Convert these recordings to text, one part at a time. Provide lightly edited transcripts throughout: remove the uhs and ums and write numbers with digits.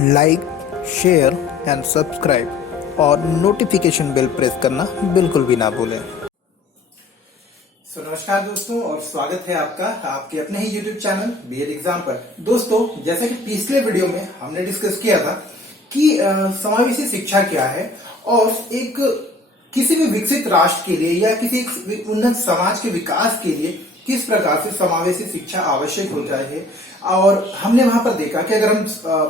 Like, share and subscribe और notification bell press करना बिल्कुल भी ना भूलें। नमस्कार दोस्तों और स्वागत है आपका आपके अपने ही YouTube चैनल बीएड एग्जाम पर। दोस्तों, जैसा कि पिछले वीडियो में हमने डिस्कस किया था कि समावेशी शिक्षा क्या है और एक किसी भी विकसित राष्ट्र के लिए या किसी उन्नत समाज के विकास के लिए किस प्रकार से समावेशी शिक्षा आवश्यक होता है। और हमने वहां पर देखा कि अगर हम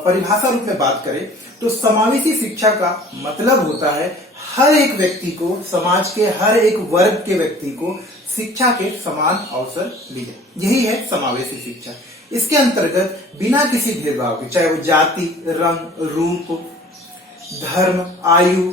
परिभाषा रूप में बात करें तो समावेशी शिक्षा का मतलब होता है हर एक व्यक्ति को, समाज के हर एक वर्ग के व्यक्ति को शिक्षा के समान अवसर मिले। यही है समावेशी शिक्षा। इसके अंतर्गत बिना किसी भेदभाव के, चाहे वो जाति, रंग, रूप, धर्म, आयु,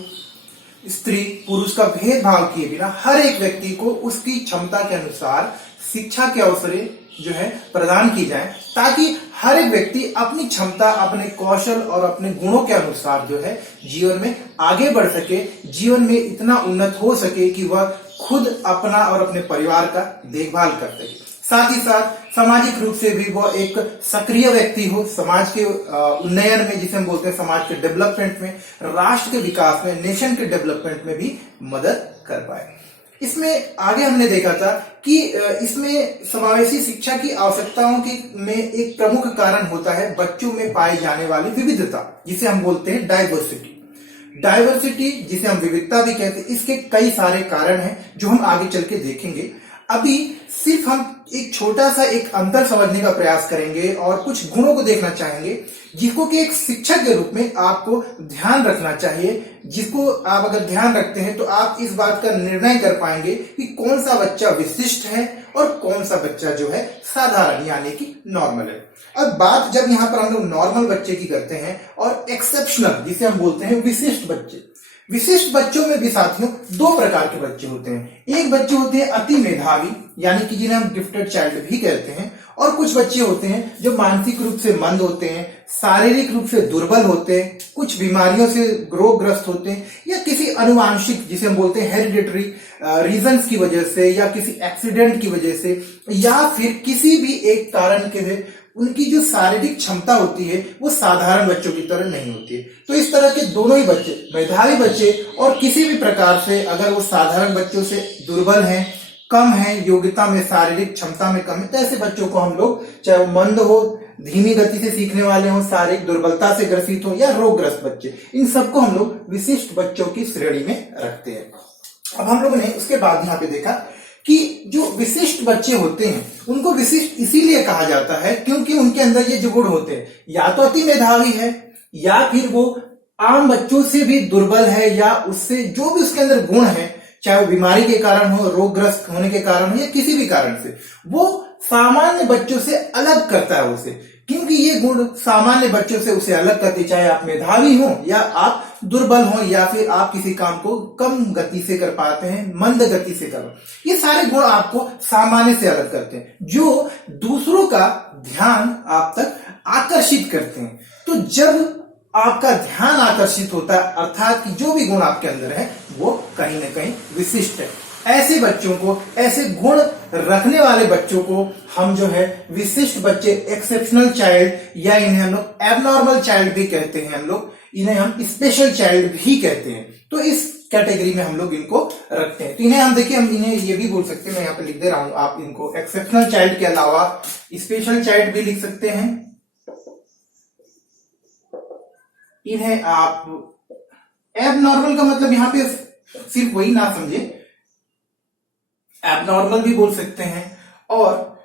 स्त्री पुरुष का भेदभाव किए बिना हर एक व्यक्ति को उसकी क्षमता के अनुसार शिक्षा के अवसरें जो है प्रदान की जाए, ताकि हर एक व्यक्ति अपनी क्षमता, अपने कौशल और अपने गुणों के अनुसार जो है जीवन में आगे बढ़ सके, जीवन में इतना उन्नत हो सके कि वह खुद अपना और अपने परिवार का देखभाल कर सके। साथ ही साथ सामाजिक रूप से भी वह एक सक्रिय व्यक्ति हो, समाज के उन्नयन में, जिसे हम बोलते हैं समाज के डेवलपमेंट में, राष्ट्र के विकास में, नेशन के डेवलपमेंट में भी मदद कर पाए। इसमें आगे हमने देखा था कि इसमें समावेशी शिक्षा की आवश्यकताओं की में एक प्रमुख कारण होता है बच्चों में पाई जाने वाली विविधता, जिसे हम बोलते हैं डाइवर्सिटी। डाइवर्सिटी जिसे हम विविधता भी कहते हैं, इसके कई सारे कारण हैं जो हम आगे चल के देखेंगे। अभी सिर्फ हम एक छोटा सा एक अंतर समझने का प्रयास करेंगे और कुछ गुणों को देखना चाहेंगे जिसको कि एक शिक्षक के रूप में आपको ध्यान रखना चाहिए। जिसको आप अगर ध्यान रखते हैं तो आप इस बात का निर्णय कर पाएंगे कि कौन सा बच्चा विशिष्ट है और कौन सा बच्चा जो है साधारण यानी कि नॉर्मल है। अब बात जब यहाँ पर हम लोग नॉर्मल बच्चे की करते हैं और एक्सेप्शनल जिसे हम बोलते हैं विशिष्ट बच्चे, विशिष्ट बच्चों में भी साथियों दो प्रकार के बच्चे होते हैं। एक बच्चे होते हैं अति मेधावी यानी कि जिन्हें हम गिफ्टेड चाइल्ड भी कहते हैं, और कुछ बच्चे होते हैं जो मानसिक रूप से मंद होते हैं, शारीरिक रूप से दुर्बल होते हैं, कुछ बीमारियों से रोगग्रस्त होते हैं, या किसी अनुवांशिक जिसे हम बोलते हैं हेरिडिटरी रीजंस की वजह से, या किसी एक्सीडेंट की वजह से, या फिर किसी भी एक कारण के उनकी जो शारीरिक क्षमता होती है वो साधारण बच्चों की तरह नहीं होती है। तो इस तरह के दोनों ही बच्चे, मेधावी बच्चे और किसी भी प्रकार से अगर वो साधारण बच्चों से दुर्बल हैं, कम हैं, योग्यता में, शारीरिक क्षमता में कम है, तो ऐसे बच्चों को हम लोग, चाहे वो मंद हो, धीमी गति से सीखने वाले हो, शारीरिक दुर्बलता से ग्रसित हो, या रोगग्रस्त बच्चे, इन सबको हम लोग विशिष्ट बच्चों की श्रेणी में रखते हैं। अब हम लोगों ने उसके बाद यहाँ पे देखा कि जो विशिष्ट बच्चे होते हैं उनको विशिष्ट इसीलिए कहा जाता है क्योंकि उनके अंदर ये जो गुण होते हैं, या तो अति मेधावी है, या फिर वो आम बच्चों से भी दुर्बल है, या उससे जो भी उसके अंदर गुण है, चाहे वो बीमारी के कारण हो, रोगग्रस्त होने के कारण हो, या किसी भी कारण से, वो सामान्य बच्चों से अलग करता है उसे। क्योंकि ये गुण सामान्य बच्चों से उसे अलग करती, चाहे आप मेधावी हो या आप दुर्बल हो, या फिर आप किसी काम को कम गति से कर पाते हैं, मंद गति से करो, ये सारे गुण आपको सामान्य से अलग करते हैं, जो दूसरों का ध्यान आप तक आकर्षित करते हैं। तो जब आपका ध्यान आकर्षित होता है, अर्थात कि जो भी गुण आपके अंदर है वो कहीं ना कहीं विशिष्ट है, ऐसे बच्चों को, ऐसे गुण रखने वाले बच्चों को हम जो है विशिष्ट बच्चे, एक्सेप्शनल चाइल्ड, या इन्हें हम लोग एबनॉर्मल चाइल्ड भी कहते हैं, हम लोग इन्हें हम स्पेशल चाइल्ड भी कहते हैं। तो इस कैटेगरी में हम लोग इनको रखते हैं। तो इन्हें हम देखिए, हम इन्हें ये भी बोल सकते हैं, मैं यहाँ पे लिख दे रहा हूं, आप इनको एक्सेप्शनल चाइल्ड के अलावा स्पेशल चाइल्ड भी लिख सकते हैं। इन्हें आप एबनॉर्मल का मतलब यहाँ पे सिर्फ वही ना समझे, एबनॉर्मल भी बोल सकते हैं, और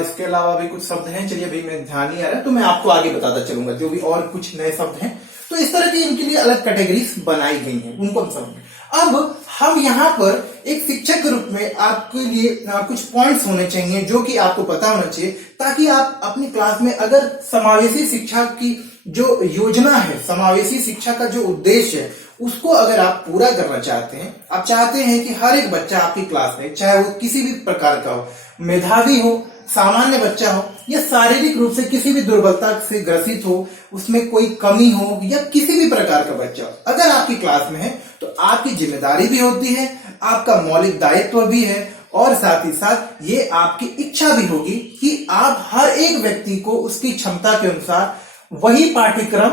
इसके अलावा भी कुछ शब्द हैं, चलिए अभी मैं ध्यान नहीं आ रहा है तो मैं आपको आगे बताता चलूंगा जो भी और कुछ नए शब्द हैं। तो इस तरह की इनके लिए अलग कैटेगरीज बनाई गई हैं, उनको हम समझें। अब हम यहाँ पर एक शिक्षक के रूप में आपके लिए कुछ पॉइंट्स होने चाहिए जो कि आपको पता होना चाहिए, ताकि आप अपनी क्लास में अगर समावेशी शिक्षा की जो योजना है, समावेशी शिक्षा का जो उद्देश्य है, उसको अगर आप पूरा करना चाहते हैं, आप चाहते हैं कि हर एक बच्चा आपकी क्लास में, चाहे वो किसी भी प्रकार का हो, मेधावी हो, सामान्य बच्चा हो, या शारीरिक रूप से किसी भी दुर्बलता से ग्रसित हो, उसमें कोई कमी हो, या किसी भी प्रकार का बच्चा हो, अगर आपकी क्लास में है तो आपकी जिम्मेदारी भी होती है, आपका मौलिक दायित्व भी है, और साथ ही साथ ये आपकी इच्छा भी होगी कि आप हर एक व्यक्ति को उसकी क्षमता के अनुसार वही पाठ्यक्रम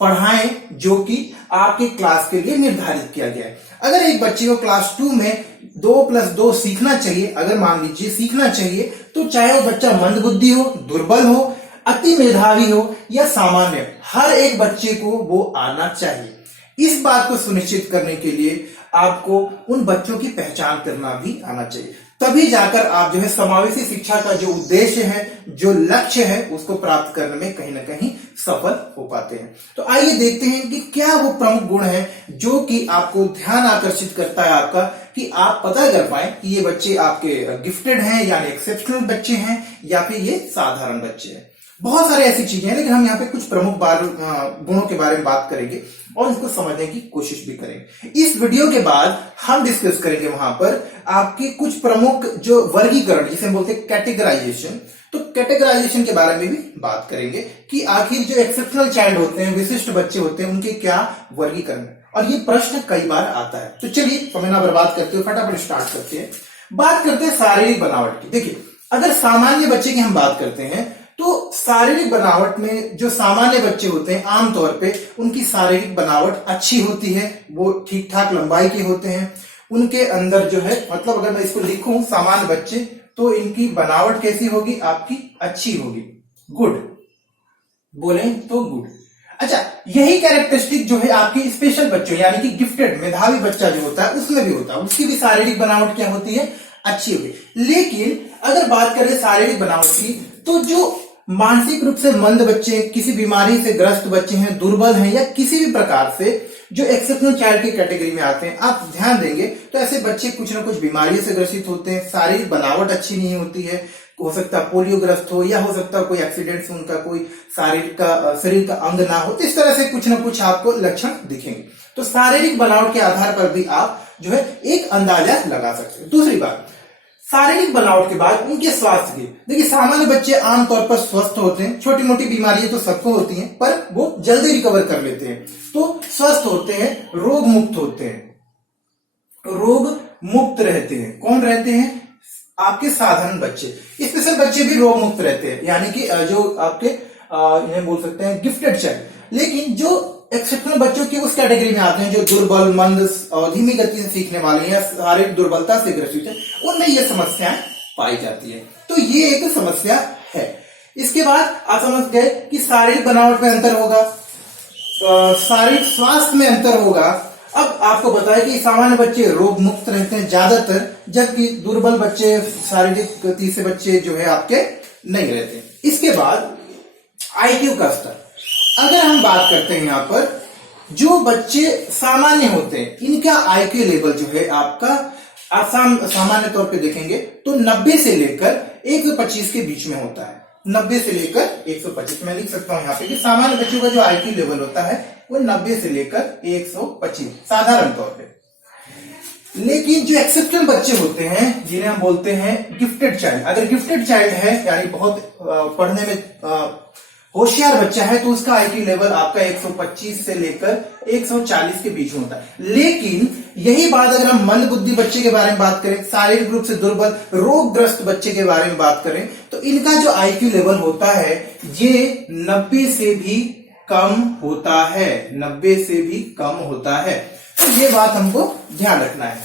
पढ़ाएं जो कि आपके क्लास के लिए निर्धारित किया गया है। अगर एक बच्चे को क्लास 2 में 2+2 सीखना चाहिए, अगर मान लीजिए सीखना चाहिए, तो चाहे वो बच्चा मंदबुद्धि हो, दुर्बल हो, अति मेधावी हो या सामान्य, हर एक बच्चे को वो आना चाहिए। इस बात को सुनिश्चित करने के लिए आपको उन बच्चों की पहचान करना भी आना चाहिए, तभी जाकर आप जो है समावेशी शिक्षा का जो उद्देश्य है, जो लक्ष्य है, उसको प्राप्त करने में कहीं ना कहीं सफल हो पाते हैं। तो आइए देखते हैं कि क्या वो प्रमुख गुण है जो कि आपको ध्यान आकर्षित करता है आपका, कि आप पता कर पाए कि ये बच्चे आपके गिफ्टेड हैं यानी एक्सेप्शनल बच्चे हैं या फिर ये साधारण बच्चे हैं। बहुत सारे ऐसी चीजें हैं, लेकिन हम यहाँ पे कुछ प्रमुख गुणों के बारे में बात करेंगे और इसको समझने की कोशिश भी करेंगे। इस वीडियो के बाद हम डिस्कस करेंगे वहां पर आपके कुछ प्रमुख जो वर्गीकरण, जिसे हम बोलते हैं कैटेगराइजेशन, तो कैटेगराइजेशन के बारे में भी बात करेंगे कि आखिर जो एक्सेप्शनल चाइल्ड होते हैं, विशिष्ट बच्चे होते हैं, उनके क्या वर्गीकरण है। और ये प्रश्न कई बार आता है। तो चलिए समय ना बर्बाद करते हुए फटाफट स्टार्ट करते हैं। बात करते हैं शारीरिक बनावट की। देखिए, अगर सामान्य बच्चे की हम बात करते हैं तो शारीरिक बनावट में जो सामान्य बच्चे होते हैं आमतौर पे उनकी शारीरिक बनावट अच्छी होती है, वो ठीक ठाक लंबाई के होते हैं। उनके अंदर जो है, मतलब अगर मैं इसको लिखूं सामान्य बच्चे, तो इनकी बनावट कैसी होगी, आपकी अच्छी होगी, गुड, बोले तो गुड। अच्छा, यही कैरेक्टरिस्टिक जो है आपकी स्पेशल बच्चों यानी कि गिफ्टेड मेधावी बच्चा जो होता है उसमें भी होता है, उसकी भी शारीरिक बनावट क्या होती है, अच्छी होगी। लेकिन अगर बात करें शारीरिक बनावट की, तो जो मानसिक रूप से मंद बच्चे, किसी बीमारी से ग्रस्त बच्चे हैं, दुर्बल हैं या किसी भी प्रकार से जो एक्सेप्शनल चाइल्ड की कैटेगरी में आते हैं, आप ध्यान देंगे तो ऐसे बच्चे कुछ ना कुछ बीमारियों से ग्रसित होते हैं, शारीरिक बनावट अच्छी नहीं होती है, हो सकता है पोलियोग्रस्त हो या हो सकता है कोई एक्सीडेंट से उनका कोई शरीर का अंग ना हो, तो इस तरह से कुछ ना कुछ आपको लक्षण दिखेंगे। तो शारीरिक बनावट के आधार पर भी आप जो है एक अंदाजा लगा सकते हैं। दूसरी बात, शारीरिक बनावट के बाद उनके स्वास्थ्य की। देखिए, सामान्य बच्चे आमतौर पर स्वस्थ होते हैं, छोटी मोटी बीमारियां तो सबको होती हैं पर वो जल्दी रिकवर कर लेते हैं, तो स्वस्थ होते हैं, रोग मुक्त होते हैं, रोग मुक्त रहते हैं। कौन रहते हैं, आपके साधारण बच्चे। स्पेशल बच्चे भी रोग मुक्त रहते हैं, यानी कि जो आपके इन्हें बोल सकते हैं गिफ्टेड चाइल्ड। लेकिन जो एक्सेप्शनल बच्चों की उस कैटेगरी में आते हैं जो दुर्बल, मंद और धीमी गति से सीखने वाले हैं या शारीरिक दुर्बलता से ग्रसित है, उनमें ये समस्याएं पाई जाती है। तो ये एक समस्या है। इसके बाद आप समझ गए कि शारीरिक बनावट में अंतर होगा, शारीरिक स्वास्थ्य में अंतर होगा। अब आपको बताया कि सामान्य बच्चे रोग मुक्त रहते हैं ज्यादातर, जबकि दुर्बल बच्चे, शारीरिक गति से बच्चे जो है आपके नहीं रहते। इसके बाद आईक्यू का स्तर, अगर हम बात करते हैं यहाँ पर जो बच्चे सामान्य होते हैं, इनका आईक्यू लेवल जो है आपका, आप सामान्य तौर पे देखेंगे तो 90 से लेकर 125 के बीच में होता है। 90 से लेकर 125, मैं लिख सकता हूं यहाँ पे कि सामान्य बच्चों का जो आईक्यू लेवल होता है वो 90 से लेकर 125 साधारण तौर पे। लेकिन जो एक्सेप्शनल बच्चे होते हैं जिन्हें हम बोलते हैं गिफ्टेड चाइल्ड, अगर गिफ्टेड चाइल्ड है यानी बहुत पढ़ने में होशियार बच्चा है, तो उसका आईक्यू लेवल आपका 125 से लेकर 140 के बीच में होता है। लेकिन यही बात अगर हम मंद बुद्धि बच्चे के बारे में बात करें, शारीरिक रूप से दुर्बल, रोगग्रस्त बच्चे के बारे में बात करें, तो इनका जो आईक्यू लेवल होता है ये 90 से भी कम होता है, 90 से भी कम होता है। तो ये बात हमको ध्यान रखना है।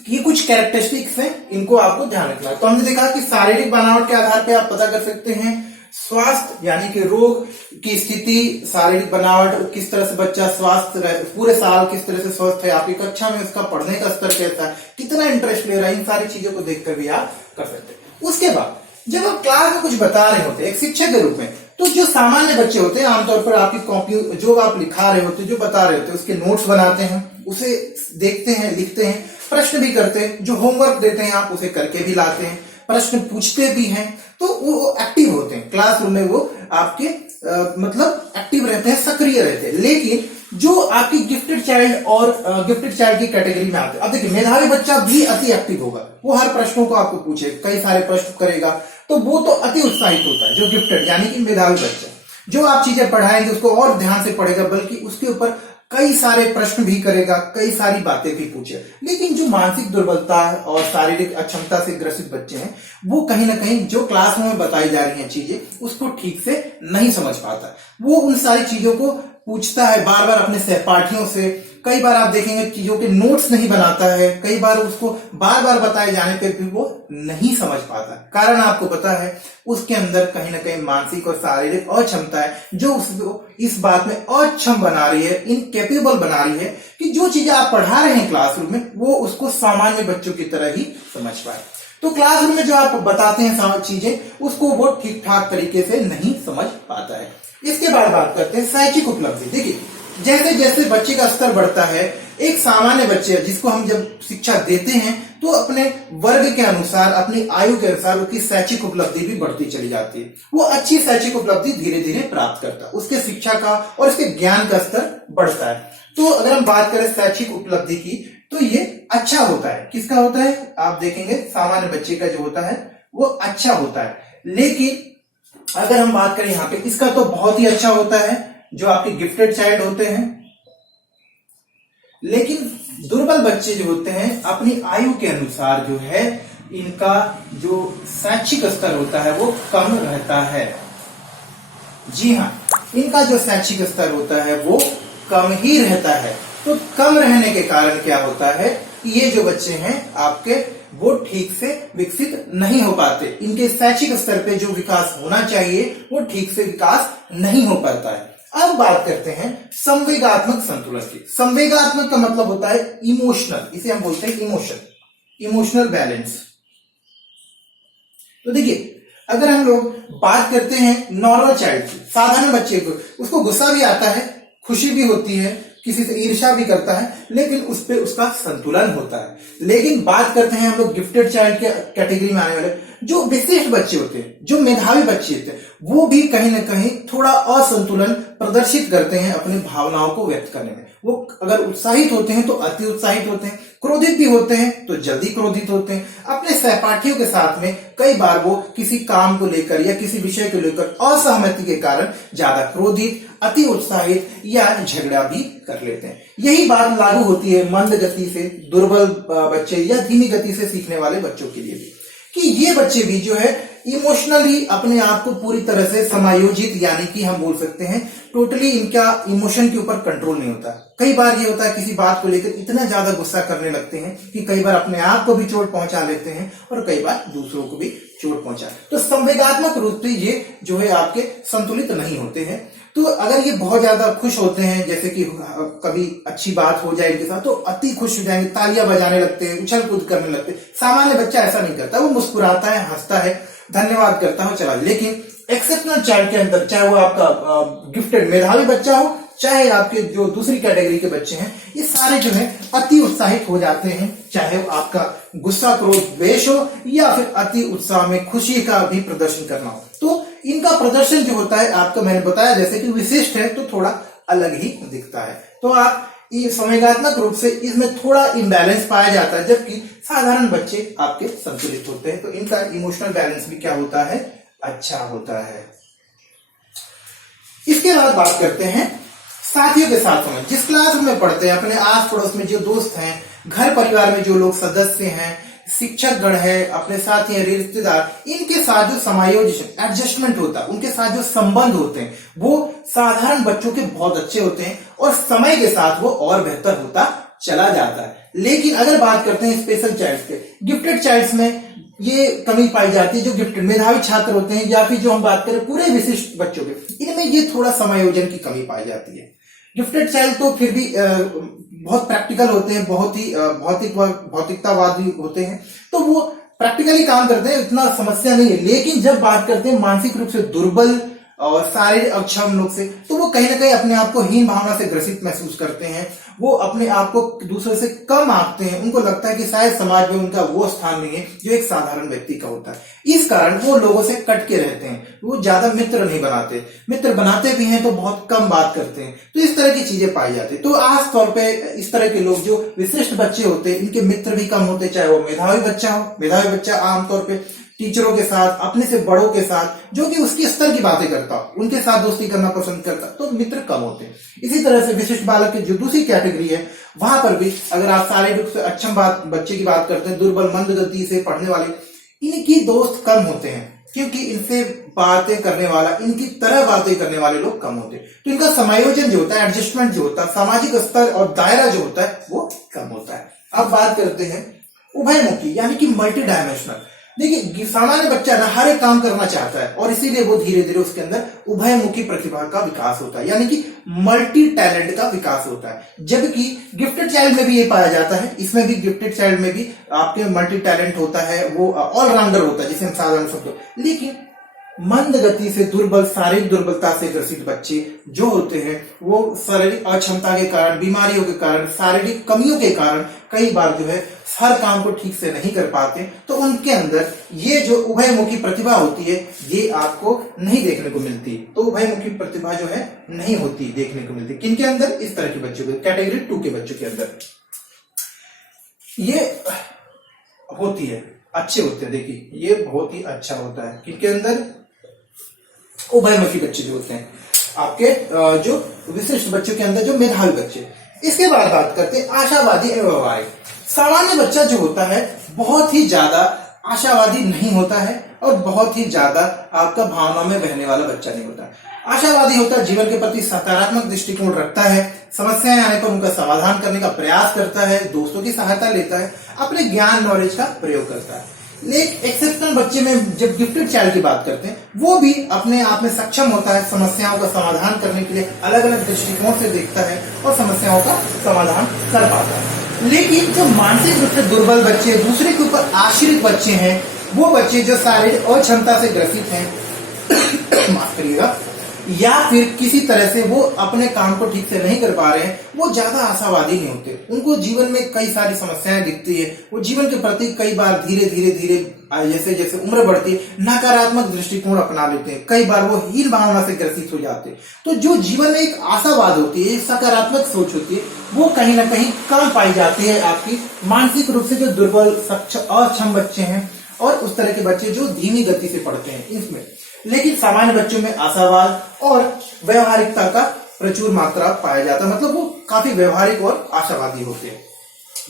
ये कुछ कैरेक्टरिस्टिक्स हैं, इनको आपको ध्यान रखना है। तो हमने देखा कि शारीरिक बनावट के आधार पर आप पता कर सकते हैं स्वास्थ्य यानी कि रोग की स्थिति, शारीरिक बनावट, किस तरह से बच्चा स्वास्थ्य पूरे साल किस तरह से स्वस्थ है, आपकी कक्षा में उसका पढ़ने का स्तर कैसा है, कितना इंटरेस्ट ले रहा है, इन सारी चीजों को देखकर भी आप कर सकते हैं। उसके बाद जब आप क्लास में कुछ बता रहे होते हैं एक शिक्षक के रूप में, तो जो सामान्य बच्चे होते हैं आमतौर पर आपकी कॉपी जो आप लिखा रहे होते हैं, जो बता रहे होते हैं, उसके नोट्स बनाते हैं, उसे देखते हैं, लिखते हैं, प्रश्न भी करते हैं, जो होमवर्क देते हैं आप उसे करके भी लाते हैं, प्रश्न पूछते भी हैं, तो वो एक्टिव होते हैं क्लासरूम में, वो आपके मतलब एक्टिव रहते हैं, सक्रिय रहते हैं। लेकिन जो आपकी गिफ्टेड चाइल्ड और गिफ्टेड चाइल्ड की कैटेगरी में आते हैं, अब देखिए मेधावी बच्चा भी अति एक्टिव होगा, वो हर प्रश्नों को आपको पूछे, कई सारे प्रश्न करेगा, तो वो तो अति उत्साहित होता है। जो गिफ्टेड यानी कि मेधावी बच्चा, जो आप चीजें पढ़ाएंगे उसको और ध्यान से पढ़ेगा, बल्कि उसके ऊपर कई सारे प्रश्न भी करेगा, कई सारी बातें भी पूछे। लेकिन जो मानसिक दुर्बलता और शारीरिक अक्षमता से ग्रसित बच्चे हैं, वो कहीं ना कहीं जो क्लास में बताई जा रही हैं चीजें उसको ठीक से नहीं समझ पाता, वो उन सारी चीजों को पूछता है बार बार अपने सहपाठियों से, कई बार आप देखेंगे चीजों के नोट्स नहीं बनाता है, कई बार उसको बार बार बताए जाने पे भी वो नहीं समझ पाता। कारण आपको पता है उसके अंदर कहीं ना कहीं मानसिक और शारीरिक अक्षमता है जो उसको इस बात में अक्षम बना रही है, इनकेपेबल बना रही है कि जो चीजें आप पढ़ा रहे हैं क्लासरूम में वो उसको सामान्य बच्चों की तरह ही समझ पाए। तो क्लासरूम में जो आप बताते हैं चीजें उसको वो ठीक ठाक तरीके से नहीं समझ पाता है। इसके बाद बात करते हैं शैक्षिक उपलब्धि। देखिए जैसे जैसे बच्चे का स्तर बढ़ता है, एक सामान्य बच्चे जिसको हम जब शिक्षा देते हैं तो अपने वर्ग के अनुसार, अपनी आयु के अनुसार उसकी शैक्षिक उपलब्धि भी बढ़ती चली जाती है। वो अच्छी शैक्षिक उपलब्धि धीरे धीरे प्राप्त करता है, उसके शिक्षा का और उसके ज्ञान का स्तर बढ़ता है। तो अगर हम बात करें शैक्षिक उपलब्धि की तो ये अच्छा होता है। किसका होता है? आप देखेंगे सामान्य बच्चे का जो होता है वो अच्छा होता है। लेकिन अगर हम बात करें यहाँ पे इसका तो बहुत ही अच्छा होता है जो आपके गिफ्टेड चाइल्ड होते हैं। लेकिन दुर्बल बच्चे जो होते हैं अपनी आयु के अनुसार जो है इनका जो शैक्षिक स्तर होता है वो कम रहता है। जी हाँ, इनका जो शैक्षिक स्तर होता है वो कम ही रहता है। तो कम रहने के कारण क्या होता है कि ये जो बच्चे हैं आपके वो ठीक से विकसित नहीं हो पाते, इनके शैक्षिक स्तर पे जो विकास होना चाहिए वो ठीक से विकास नहीं हो पाता है। अब बात करते हैं संवेगात्मक संतुलन की। संवेगात्मक का मतलब होता है इमोशनल, इसे हम बोलते हैं इमोशनल बैलेंस। तो देखिए अगर हम लोग बात करते हैं नॉर्मल चाइल्ड की, साधारण बच्चे को, उसको गुस्सा भी आता है, खुशी भी होती है, किसी से ईर्ष्या भी करता है, लेकिन उस पे उसका संतुलन होता है। लेकिन बात करते हैं हम लोग गिफ्टेड चाइल्ड के कैटेगरी में आने वाले जो विशिष्ट बच्चे होते हैं, जो मेधावी बच्चे होते हैं, वो भी कहीं ना कहीं थोड़ा असंतुलन प्रदर्शित करते हैं अपनी भावनाओं को व्यक्त करने में। वो अगर उत्साहित होते हैं तो अति उत्साहित होते हैं, क्रोधित भी होते हैं तो जल्दी क्रोधित होते हैं। अपने सहपाठियों के साथ में कई बार वो किसी काम को लेकर या किसी विषय को लेकर असहमति के कारण ज्यादा क्रोधित, अति उत्साहित या झगड़ा भी कर लेते हैं। यही बात लागू होती है मंद गति से दुर्बल बच्चे या धीमी गति से सीखने वाले बच्चों के लिए भी, कि ये बच्चे भी जो है इमोशनली अपने आप को पूरी तरह से समायोजित, यानी कि हम बोल सकते हैं टोटली इनका इमोशन के ऊपर कंट्रोल नहीं होता। कई बार ये होता है किसी बात को लेकर इतना ज्यादा गुस्सा करने लगते हैं कि कई बार अपने आप को भी चोट पहुंचा लेते हैं और कई बार दूसरों को भी चोट पहुंचा। तो संवेगात्मक रूप से ये जो है आपके संतुलित नहीं होते हैं। तो अगर ये बहुत ज्यादा खुश होते हैं, जैसे कि कभी अच्छी बात हो जाए इनके साथ तो अति खुश हो जाएंगे, तालियां बजाने लगते हैं, उछल कूद करने लगते हैं। सामान्य बच्चा ऐसा नहीं करता, वो मुस्कुराता है, हंसता है, धन्यवाद करता हो, चला। लेकिन एक्सेप्शनल चाइल्ड के अंदर, चाहे वो आपका गिफ्टेड मेधावी बच्चा हो, चाहे आपके जो दूसरी कैटेगरी के बच्चे हैं, ये सारे जो है अति उत्साहित हो जाते हैं, चाहे वो आपका गुस्सा, क्रोध, द्वेष हो या फिर अति उत्साह में खुशी का भी प्रदर्शन करना हो। तो इनका प्रदर्शन जो होता है आपको मैंने बताया जैसे कि विशिष्ट है तो थोड़ा अलग ही दिखता है। तो आप संवेगात्मक रूप से इसमें थोड़ा इम्बैलेंस पाया जाता है, जबकि साधारण बच्चे आपके संतुलित होते हैं। तो इनका इमोशनल बैलेंस भी क्या होता है? अच्छा होता है। इसके बाद बात करते हैं साथियों के साथ में। जिस क्लास में पढ़ते हैं, अपने आस पड़ोस में जो दोस्त हैं, घर परिवार में जो लोग सदस्य हैं, शिक्षक गण है, अपने साथी हैं, रिश्तेदार, इनके साथ जो समायोजन, एडजस्टमेंट होता है, उनके साथ जो संबंध होते हैं वो साधारण बच्चों के बहुत अच्छे होते हैं और समय के साथ वो और बेहतर होता चला जाता है। लेकिन अगर बात करते हैं स्पेशल चाइल्ड्स के, गिफ्टेड चाइल्ड्स में ये कमी पाई जाती है। जो गिफ्टेड मेधावी छात्र होते हैं या फिर जो हम बात करें पूरे विशिष्ट बच्चों के, इनमें ये थोड़ा समायोजन की कमी पाई जाती है। गिफ्टेड चाइल्ड तो फिर भी बहुत प्रैक्टिकल होते हैं, बहुत ही भौतिकतावादी होते हैं, तो वो प्रैक्टिकली काम करते हैं, इतना समस्या नहीं है। लेकिन जब बात करते हैं मानसिक रूप से दुर्बल और शारीरिक अक्षम लोग से, तो वो कहीं ना कहीं अपने आप को हीन भावना से ग्रसित महसूस करते हैं। वो अपने आप को दूसरे से कम आंकते हैं, उनको लगता है कि शायद समाज में उनका वो स्थान नहीं है जो एक साधारण व्यक्ति का होता है। इस कारण वो लोगों से कट के रहते हैं, वो ज्यादा मित्र नहीं बनाते, मित्र बनाते भी हैं तो बहुत कम बात करते हैं। तो इस तरह की चीजें पाई जाती है। तो आस तौर पे इस तरह के लोग जो विशिष्ट बच्चे होते हैं, इनके मित्र भी कम होते, चाहे वो मेधावी बच्चा हो। मेधावी बच्चा आमतौर पर टीचरों के साथ, अपने से बड़ों के साथ, जो कि उसके स्तर की बातें करता हो, उनके साथ दोस्ती करना पसंद करता, तो मित्र कम होते हैं। इसी तरह से विशिष्ट बालक की जो दूसरी कैटेगरी है, वहां पर भी अगर आप शारीरिक रूप से अक्षम बच्चे की बात करते हैं, दुर्बल, मंद गति से पढ़ने वाले, इनकी दोस्त कम होते हैं। क्योंकि इनसे बातें करने वाला, इनकी तरह बातें करने वाले लोग कम होते हैं। तो इनका समायोजन जो होता है, एडजस्टमेंट जो होता है, सामाजिक स्तर और दायरा जो होता है वो कम होता है। अब बात करते हैं उभयमुखी यानी कि मल्टी डायमेंशनल। देखिए सामान्य बच्चा ना हर एक काम करना चाहता है और इसीलिए वो धीरे धीरे उसके अंदर उभयमुखी प्रतिभा का विकास होता है, यानी कि मल्टी टैलेंट का विकास होता है। जबकि गिफ्टेड चाइल्ड में भी ये पाया जाता है, इसमें भी गिफ्टेड चाइल्ड में भी आपके मल्टी टैलेंट होता है, वो ऑलराउंडर होता है जिसे हम साधारण शब्द। लेकिन मंद गति से दुर्बल, शारीरिक दुर्बलता से ग्रसित बच्चे जो होते हैं वो शारीरिक अक्षमता के कारण, बीमारियों के कारण, शारीरिक कमियों के कारण कई बार जो है हर काम को ठीक से नहीं कर पाते। तो उनके अंदर ये जो उभयमुखी प्रतिभा होती है ये आपको नहीं देखने को मिलती। तो उभयमुखी प्रतिभा जो है नहीं होती, देखने को मिलती। किनके अंदर? इस तरह के बच्चों को, कैटेगरी 2 के बच्चों के अंदर ये होती है, अच्छे होते हैं। देखिए ये बहुत ही अच्छा होता है किनके अंदर? उभयमुखी बच्चे जो होते हैं आपके जो विशिष्ट बच्चों के अंदर, जो मेधावी बच्चे। इसके बाद बात करते हैं आशावादी एवं व्यवहारिक। सामान्य बच्चा जो होता है बहुत ही ज्यादा आशावादी नहीं होता है और बहुत ही ज्यादा आपका भावना में बहने वाला बच्चा नहीं होता है। आशावादी होता है, जीवन के प्रति सकारात्मक दृष्टिकोण रखता है, समस्याएं आने पर उनका समाधान करने का प्रयास करता है, दोस्तों की सहायता लेता है, अपने ज्ञान नॉलेज का प्रयोग करता है। लेकिन एक्सेप्शनल बच्चे में जब गिफ्टेड चाइल्ड की बात करते हैं वो भी अपने आप में सक्षम होता है, समस्याओं का समाधान करने के लिए अलग अलग दृष्टिकोण से देखता है और समस्याओं का समाधान कर पाता है। लेकिन जो मानसिक रूप से दुर्बल बच्चे, दूसरे के ऊपर आश्रित बच्चे हैं, वो बच्चे जो शारीरिक अक्षमता से ग्रसित हैं माफ करिएगा, या फिर किसी तरह से वो अपने काम को ठीक से नहीं कर पा रहे हैं, वो ज्यादा आशावादी नहीं होते। उनको जीवन में कई सारी समस्याएं दिखती है, वो जीवन के प्रति कई बार धीरे धीरे जैसे जैसे उम्र बढ़ती है नकारात्मक दृष्टिकोण अपना लेते हैं, कई बार वो हीन भावना से ग्रसित हो जाते हैं। तो जो जीवन में एक आशावाद होती है, एक सकारात्मक सोच होती है, वो कहीं ना कहीं कम पाई जाती है आपकी मानसिक रूप से जो दुर्बल, अक्षम बच्चे हैं और उस तरह के बच्चे जो धीमी गति से पढ़ते हैं इसमें। लेकिन सामान्य बच्चों में आशावाद और व्यवहारिकता का प्रचुर मात्रा पाया जाता है, मतलब वो काफी व्यवहारिक और आशावादी होते हैं।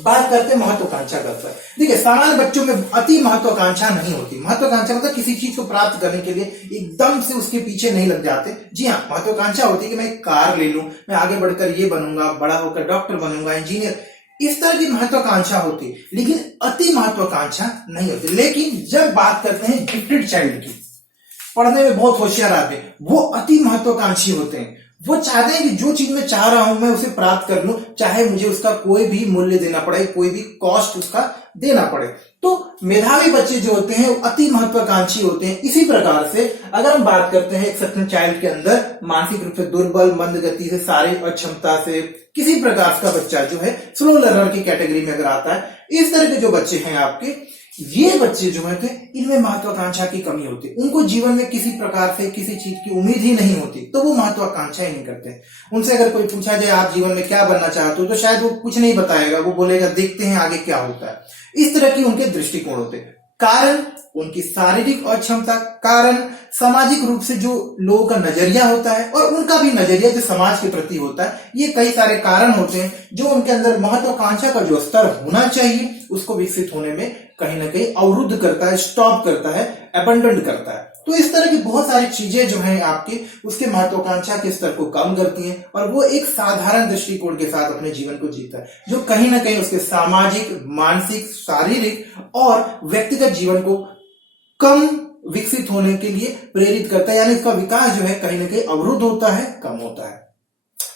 बात करते हैं महत्वाकांक्षा का स्तर। देखिए सामान्य बच्चों में अति महत्वाकांक्षा नहीं होती। महत्वाकांक्षा मतलब किसी चीज को प्राप्त करने के लिए एकदम से उसके पीछे नहीं लग जाते। जी हाँ, महत्वाकांक्षा होती है कि मैं एक कार ले लूं, मैं आगे बढ़कर ये बनूंगा, बड़ा होकर डॉक्टर बनूंगा, इंजीनियर, इस तरह की महत्वाकांक्षा होती है, लेकिन अति महत्वाकांक्षा नहीं होती। लेकिन जब बात करते हैं गिफ्टेड चाइल्ड की, पढ़ने में बहुत होशियार आते हैं, वो अति महत्वाकांक्षी होते हैं। वो चाहते हैं कि जो चीज मैं चाह रहा हूं मैं उसे प्राप्त कर लूं, चाहे मुझे उसका कोई भी मूल्य देना पड़े, कोई भी कॉस्ट उसका देना पड़े। तो मेधावी बच्चे जो होते हैं अति महत्वाकांक्षी होते हैं। इसी प्रकार से अगर हम बात करते हैं एक्सेप्शनल चाइल्ड के अंदर मानसिक रूप से दुर्बल, मंद गति से, शारीरिक अक्षमता से किसी प्रकार का बच्चा जो है स्लो लर्नर की कैटेगरी में अगर आता है, इस तरह के जो बच्चे हैं आपके, ये बच्चे जो है इनमें महत्वाकांक्षा की कमी होती है। उनको जीवन में किसी प्रकार से किसी चीज की उम्मीद ही नहीं होती, तो वो महत्वाकांक्षा ही नहीं करते। उनसे अगर कोई पूछा जाए आप जीवन में क्या बनना चाहते हो, तो शायद वो कुछ नहीं बताएगा, वो बोलेगा देखते हैं आगे क्या होता है। इस तरह की उनके दृष्टिकोण होते हैं। कारण उनकी शारीरिक अक्षमता, कारण सामाजिक रूप से जो लोगों का नजरिया होता है और उनका भी नजरिया जो समाज के प्रति होता है, ये कई सारे कारण होते हैं जो उनके अंदर महत्वाकांक्षा का जो स्तर होना चाहिए उसको विकसित होने में कहीं ना कहीं अवरुद्ध करता है, स्टॉप करता है, अबंडन करता है। तो इस तरह की बहुत सारी चीजें जो हैं आपके उसके महत्वाकांक्षा के स्तर को कम करती हैं और वो एक साधारण दृष्टिकोण के साथ अपने जीवन को जीता है, जो कहीं ना कहीं उसके सामाजिक, मानसिक, शारीरिक और व्यक्तिगत जीवन को कम विकसित होने के लिए प्रेरित करता है, यानी इसका विकास जो है कहीं ना कहीं अवरुद्ध होता है, कम होता है।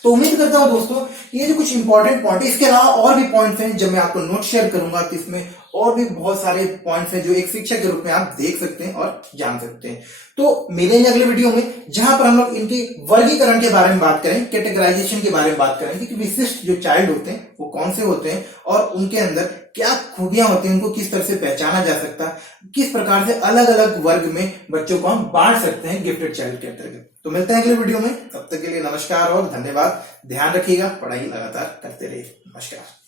तो उम्मीद करता हूं दोस्तों ये जो कुछ इंपॉर्टेंट पॉइंट, इसके अलावा और भी पॉइंट्स हैं जब मैं आपको नोट शेयर करूंगा तो इसमें और भी बहुत सारे पॉइंट्स हैं जो एक शिक्षक के रूप में आप देख सकते हैं और जान सकते हैं। तो मिलेंगे अगले वीडियो में जहां पर हम लोग इनके वर्गीकरण के बारे में बात करें, कैटेगराइजेशन के बारे में बात करेंगे कि विशिष्ट जो चाइल्ड होते हैं वो कौन से होते हैं और उनके अंदर क्या खूबियां होती हैं, उनको किस तरह से पहचाना जा सकता है, किस प्रकार से अलग अलग वर्ग में बच्चों को हम बांट सकते हैं गिफ्टेड चाइल्ड के अंतर्गत। तो मिलते हैं अगले वीडियो में, तब तक के लिए नमस्कार और धन्यवाद। ध्यान रखिएगा, पढ़ाई लगातार करते रहिए। नमस्कार।